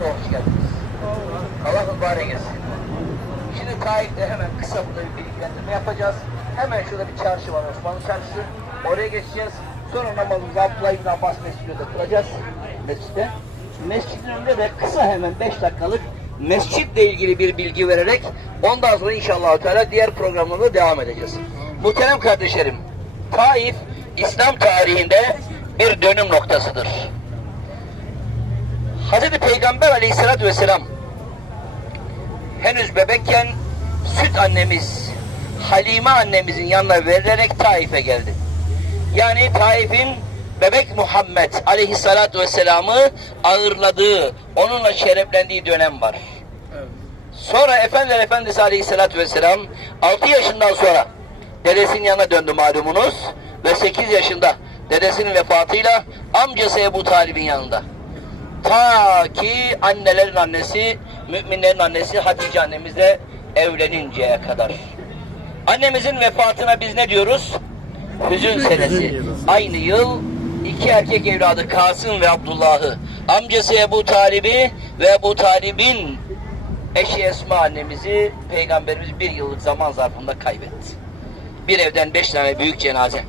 Öncelikle hoş geldiniz. Allah mübarek etsin. Şimdi Taif'te hemen kısa burada bir bilgilendirme yapacağız. Hemen şurada bir çarşı var Osmanlı Çarşısı. Oraya geçeceğiz. Sonra namazımızı Abdullah İbn Abbas Mescidi'nde kılacağız. Mescitte. Mescidin önünde de kısa hemen 5 dakikalık mescitle ilgili bir bilgi vererek ondan sonra inşallah Teala diğer programlarına devam edeceğiz. Muhterem kardeşlerim, Taif İslam tarihinde bir dönüm noktasıdır. Hazreti Peygamber aleyhissalatü vesselam henüz bebekken süt annemiz Halime annemizin yanına verilerek Taif'e geldi. Yani Taif'in bebek Muhammed aleyhissalatü vesselamı ağırladığı, onunla şereflendiği dönem var. Sonra Efendiler Efendisi aleyhissalatü vesselam 6 yaşından sonra dedesinin yanına döndü malumunuz ve 8 yaşında dedesinin vefatıyla amcası Ebu Talib'in yanında. Ta ki annelerin annesi, müminlerin annesi Hatice annemizle evleninceye kadar. Annemizin vefatına biz ne diyoruz? Hüzün senesi. Aynı yıl iki erkek evladı Kasım ve Abdullah'ı, amcası Ebu Talib'i ve Ebu Talib'in eşi Esma annemizi Peygamberimiz bir yıllık zaman zarfında kaybetti. Bir evden beş tane büyük cenaze.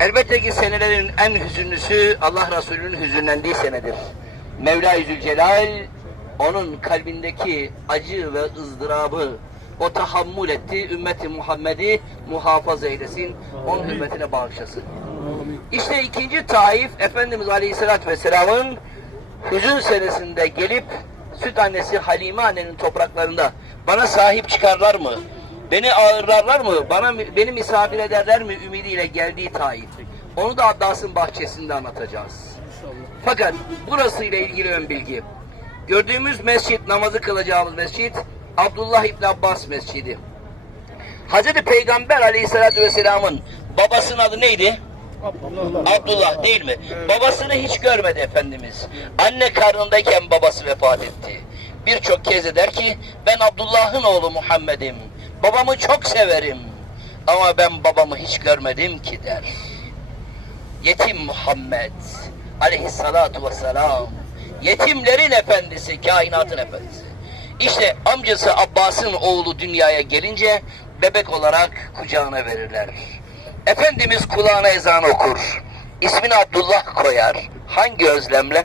Elbette ki senelerin en hüzünlüsü Allah Resulü'nün hüzünlendiği senedir. Mevla-i Zülcelal onun kalbindeki acı ve ızdırabı o tahammül etti. Ümmeti Muhammed'i muhafaza eylesin. Onun hürmetine bağışlasın. İşte ikinci Taif Efendimiz Aleyhisselatü Vesselam'ın hüzün senesinde gelip süt annesi Halime annenin topraklarında bana sahip çıkarlar mı? Beni ağırlarlar mı? Bana beni misafir ederler mi? Ümidiyle geldiği Taif. Onu da Abbas'ın bahçesinde anlatacağız. Fakat burası ile ilgili ön bilgi. Gördüğümüz mescit, namazı kılacağımız mescit Abdullah İbn Abbas Mescidi. Hazreti Peygamber Aleyhisselatü Vesselam'ın babasının adı neydi? Abdullah değil mi? Babasını hiç görmedi Efendimiz. Anne karnındayken babası vefat etti. Birçok kez de der ki ben Abdullah'ın oğlu Muhammed'im. Babamı çok severim. Ama ben babamı hiç görmedim ki der. Yetim Muhammed aleyhissalatu vesselam. Yetimlerin efendisi, kainatın efendisi. İşte amcası Abbas'ın oğlu dünyaya gelince bebek olarak kucağına verirler. Efendimiz kulağına ezan okur. İsmini Abdullah koyar. Hangi özlemle?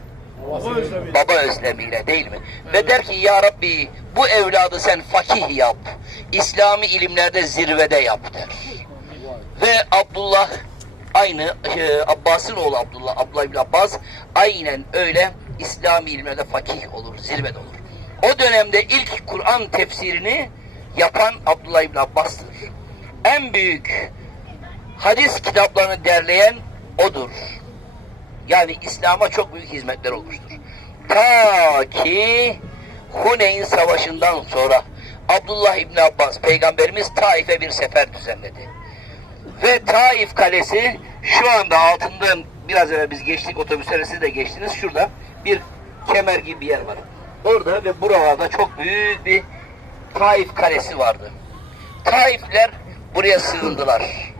Baba özlemiyle değil mi? Ve der ki ya Rabbi bu evladı sen fakih yap. İslami ilimlerde zirvede yap der. Ve Abdullah aynı e, Abbas'ın oğlu Abdullah, Abdullah İbni Abbas aynen öyle İslami ilimlerde fakih olur, zirvede olur. O dönemde ilk Kur'an tefsirini yapan Abdullah İbni Abbas'tır. En büyük hadis kitaplarını derleyen odur. Yani İslam'a çok büyük hizmetler olmuştur. Ta ki Huneyn Savaşı'ndan sonra Abdullah İbni Abbas Peygamberimiz Taif'e bir sefer düzenledi. Ve Taif Kalesi şu anda altından biraz evvel biz geçtik otobüslere siz de geçtiniz. Şurada bir kemer gibi bir yer var. Orada ve buralarda çok büyük bir Taif Kalesi vardı. Taifler buraya sığındılar.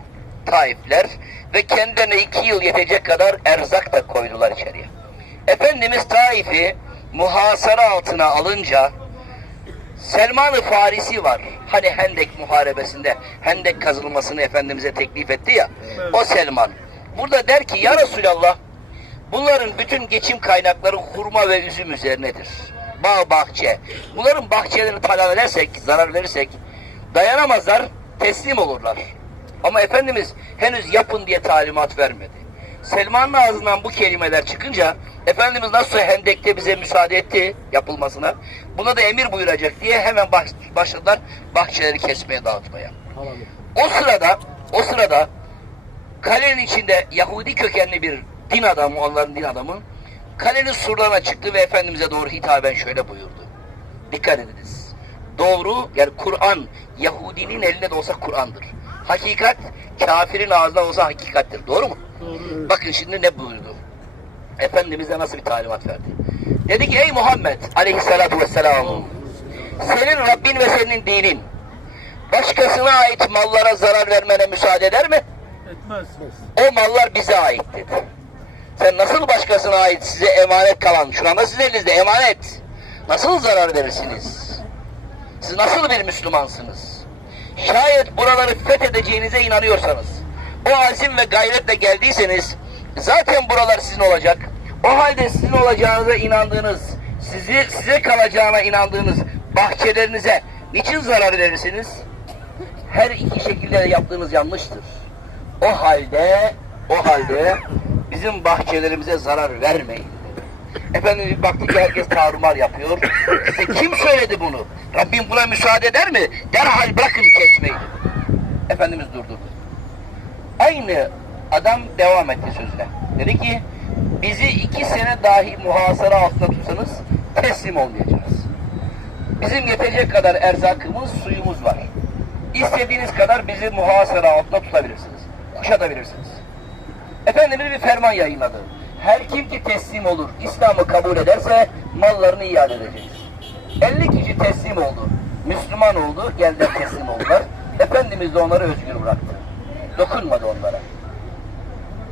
Taifler ve kendilerine iki yıl yetecek kadar erzak da koydular içeriye. Efendimiz Taif'i muhasara altına alınca Selman-ı Farisi var. Hani Hendek muharebesinde Hendek kazılmasını Efendimiz'e teklif etti ya. O Selman. Burada der ki ya Resulallah bunların bütün geçim kaynakları hurma ve üzüm üzerinedir. Bağ bahçe. Bunların bahçelerini talep edersek, zarar verirsek dayanamazlar, teslim olurlar. Ama Efendimiz henüz yapın diye talimat vermedi. Selman'ın ağzından bu kelimeler çıkınca Efendimiz nasıl Hendek'te bize müsaade etti yapılmasına. Buna da emir buyuracak diye hemen baş, başladılar bahçeleri kesmeye dağıtmaya. O sırada o sırada kalenin içinde Yahudi kökenli bir din adamı, onların din adamı kalenin surlarına çıktı ve Efendimiz'e doğru hitaben şöyle buyurdu. Dikkat ediniz. Doğru yani Kur'an Yahudinin elinde de olsa Kur'an'dır. Hakikat kafirin ağzında olsa hakikattir. Doğru mu? Doğru. Bakın şimdi ne buyurdu? Efendimiz'e nasıl bir talimat verdi? Dedi ki ey Muhammed aleyhissalatu vesselam senin Rabbin ve senin dinin başkasına ait mallara zarar vermene müsaade eder mi? Etmez. O mallar bize ait dedi. Sen nasıl başkasına ait size emanet kalan, şu anda sizin elinizde emanet. Nasıl zarar verirsiniz? Siz nasıl bir Müslümansınız? Şayet buraları fethedeceğinize inanıyorsanız, o azim ve gayretle geldiyseniz, zaten buralar sizin olacak. O halde sizin olacağınıza inandığınız, sizi, size kalacağına inandığınız bahçelerinize niçin zarar verirsiniz? Her iki şekilde de yaptığınız yanlıştır. O halde, o halde bizim bahçelerimize zarar vermeyin. Efendim bir baktık ki herkes tarumar yapıyor. İşte kim söyledi bunu? Rabbim buna müsaade eder mi? Derhal bırakın kesmeyi. Efendimiz durdurdu. Aynı adam devam etti sözüne. Dedi ki bizi iki sene dahi muhasara altında tutsanız teslim olmayacağız. Bizim yetecek kadar erzakımız, suyumuz var. İstediğiniz kadar bizi muhasara altında tutabilirsiniz. Kuşatabilirsiniz. Efendimiz bir ferman yayınladı. Her kim ki teslim olur, İslam'ı kabul ederse mallarını iade edeceğiz. 50 kişi teslim oldu. Müslüman oldu, geldiler teslim oldular. Efendimiz de onları özgür bıraktı. Dokunmadı onlara.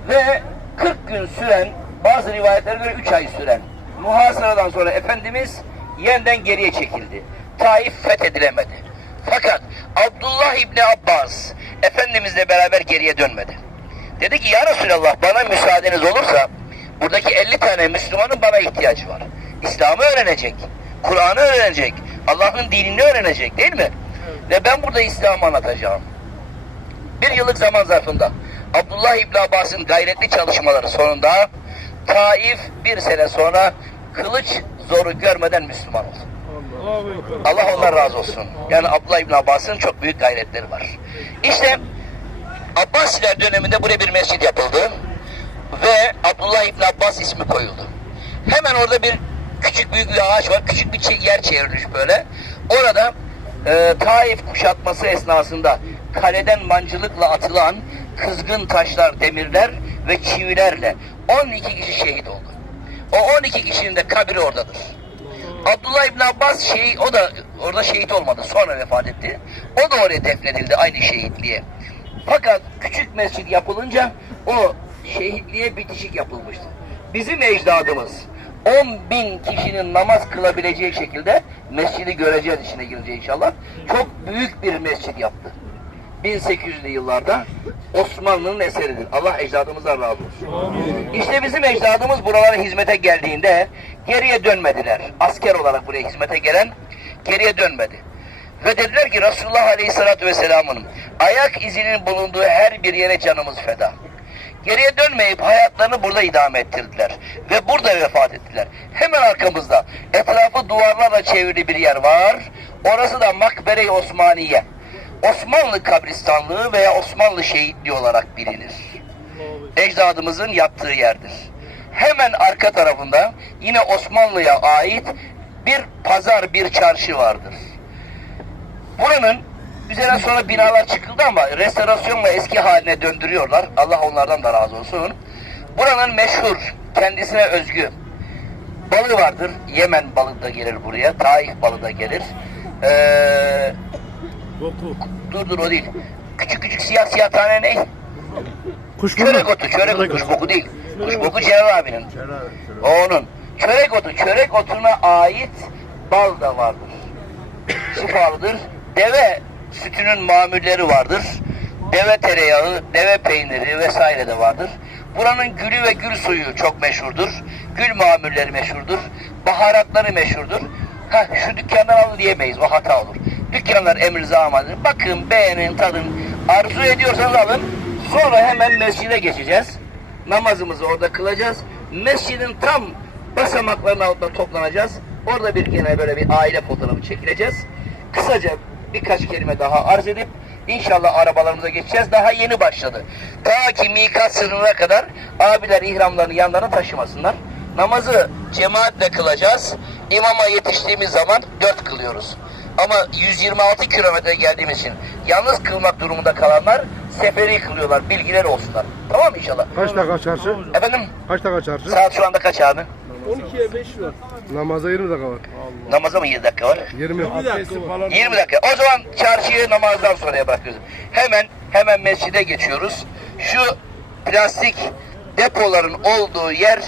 Ve 40 gün süren, bazı rivayetlere göre 3 ay süren muhasaradan sonra Efendimiz yeniden geriye çekildi. Taif fethedilemedi. Fakat Abdullah İbni Abbas Efendimizle beraber geriye dönmedi. Dedi ki ya Resulallah bana müsaadeniz olursa buradaki 50 tane Müslümanın bana ihtiyacı var. İslam'ı öğrenecek, Kur'an'ı öğrenecek, Allah'ın dinini öğrenecek değil mi? Ve ben burada İslam'ı anlatacağım. Bir yıllık zaman zarfında Abdullah İbni Abbas'ın gayretli çalışmaları sonunda Taif bir sene sonra kılıç zoru görmeden Müslüman oldu. Allah ondan razı olsun. Yani Abdullah İbni Abbas'ın çok büyük gayretleri var. İşte Abbasiler döneminde buraya bir mescid yapıldı ve Abdullah İbni Abbas ismi koyuldu. Hemen orada bir küçük büyük bir ağaç var. Küçük bir yer çevrilmiş böyle. Orada e, Taif kuşatması esnasında kaleden mancılıkla atılan kızgın taşlar, demirler ve çivilerle 12 kişi şehit oldu. O 12 kişinin de kabri oradadır. Abdullah İbni Abbas şey, o da orada şehit olmadı. Sonra vefat etti. O da oraya defnedildi aynı şehitliğe. Fakat küçük mescid yapılınca o şehitliğe bitişik yapılmıştı. Bizim ecdadımız 10 bin kişinin namaz kılabileceği şekilde mescidi göreceğiz içine gireceğiz inşallah. Çok büyük bir mescid yaptı. 1800'lü yıllarda Osmanlı'nın eseridir. Allah ecdadımızdan razı olsun. İşte bizim ecdadımız buralara hizmete geldiğinde geriye dönmediler. Asker olarak buraya hizmete gelen geriye dönmedi. Ve dediler ki Resulullah Aleyhisselatü Vesselam'ın ayak izinin bulunduğu her bir yere canımız feda. Geriye dönmeyip hayatlarını burada idame ettirdiler. Ve burada vefat ettiler. Hemen arkamızda etrafı duvarlarla çevrili bir yer var. Orası da Makbere-i Osmaniye. Osmanlı kabristanlığı veya Osmanlı şehitliği olarak bilinir. Ecdadımızın yattığı yerdir. Hemen arka tarafında yine Osmanlı'ya ait bir pazar, bir çarşı vardır. Buranın üzerine sonra binalar çıkıldı ama restorasyonla eski haline döndürüyorlar. Allah onlardan da razı olsun. Buranın meşhur, kendisine özgü balığı vardır. Yemen balığı da gelir buraya. Taif balığı da gelir. Ee, dur dur o değil. Küçük küçük siyah siyah tane ne? Kuş Çörek otu, çörek otu, kuş boku değil. Kuş boku Celal abinin. O onun. Çörek otu, çörek otuna ait bal da vardır. Şifalıdır. Deve sütünün mamulleri vardır. Deve tereyağı, deve peyniri vesaire de vardır. Buranın gülü ve gül suyu çok meşhurdur. Gül mamulleri meşhurdur. Baharatları meşhurdur. Ha şu dükkandan alın diyemeyiz. O hata olur. Dükkanlar emrinize amadır. Bakın, beğenin, tadın. Arzu ediyorsanız alın. Sonra hemen mescide geçeceğiz. Namazımızı orada kılacağız. Mescidin tam basamaklarının altında toplanacağız. Orada bir gene böyle bir aile fotoğrafı çekileceğiz. Kısaca birkaç kelime daha arz edip inşallah arabalarımıza geçeceğiz. Daha yeni başladı. Ta ki mikat sınırına kadar abiler ihramlarını yanlarına taşımasınlar. Namazı cemaatle kılacağız. İmama yetiştiğimiz zaman dört kılıyoruz. Ama 126 kilometre geldiğimiz için yalnız kılmak durumunda kalanlar seferi kılıyorlar. Bilgiler olsunlar. Tamam mı inşallah? Kaç dakika çarşı? Efendim Kaç dakika çarşı? saat şu anda kaç abi? 12'ye 5 var. Namaza 20 dakika var. Namaza mı 7 dakika var? 20. falan. 20 dakika. O zaman çarşıyı namazdan sonraya bırakıyoruz. Hemen hemen mescide geçiyoruz. Şu plastik depoların olduğu yer